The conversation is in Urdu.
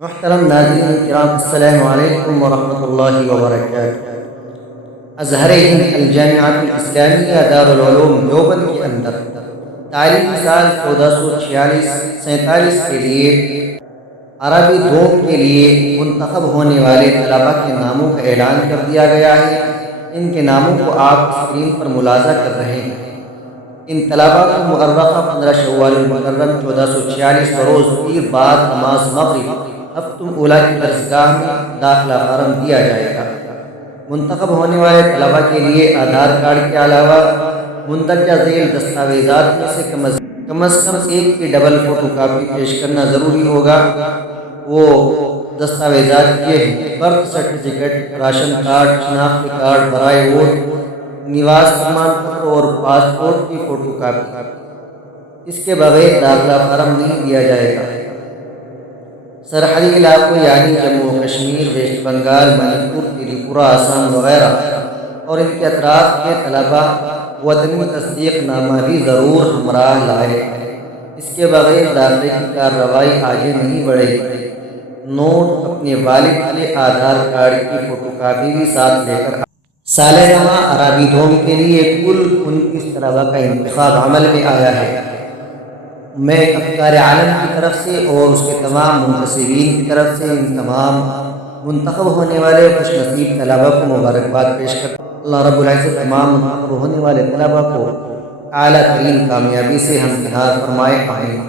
محترم ناظرین کرام، السلام علیکم ورحمۃ اللہ وبرکاتہ۔ ازہر ہند الجامعۃ الاسلامیہ دارالعلوم دیوبند کے اندر تعلیمی سال 1446-47 کے لیے عربی دوم کے لیے منتخب ہونے والے طلباء کے ناموں کا اعلان کر دیا گیا ہے۔ ان کے ناموں کو آپ اسکرین پر ملاحظہ کر رہے ہیں۔ ان طلباء کو مؤرخہ 15 شوال المکرم 1446 بروز پیر بعد نماز مغرب ہفتم اولا کی درسگاہ میں داخلہ فارم دیا جائے گا۔ منتخب ہونے والے طلباء کے لیے آدھار کارڈ کے علاوہ مندرجہ ذیل دستاویزات میں سے کم از کم ایک کی ڈبل فوٹو کاپی پیش کرنا ضروری ہوگا۔ وہ دستاویزات یہ ہیں: برتھ سرٹیفکیٹ، راشن کارڈ، شناختی کارڈ برائے ووٹ، نواس پرمان پتر اور پاسپورٹ کی فوٹو کاپی۔ اس کے بغیر داخلہ فارم نہیں دیا جائے گا۔ سرحدی علاقوں یعنی جموں و کشمیر، ویسٹ بنگال، منی پور، تریپورہ، آسام وغیرہ اور ان کے اطراف کے طلباء وطنی تصدیق نامہ بھی ضرور ہمراہ لائے۔ اس کے بغیر داخلے کی کارروائی آگے نہیں بڑھے گی۔ نوٹ: اپنے والد کے آدھار کارڈ کی فوٹو کاپی بھی ساتھ لے کر سالانہ عربی دوم کے لیے کل 29 طلباء کا انتخاب عمل میں آیا ہے۔ میں افکار عالم کی طرف سے اور اس کے تمام منتسبین کی طرف سے ان تمام منتخب ہونے والے خوش نصیب طلباء کو مبارکباد پیش کرتا ہوں۔ اللہ رب العزت تمام منتخب ہونے والے طلباء کو اعلیٰ ترین کامیابی سے ہمکنار فرمائے، آمین۔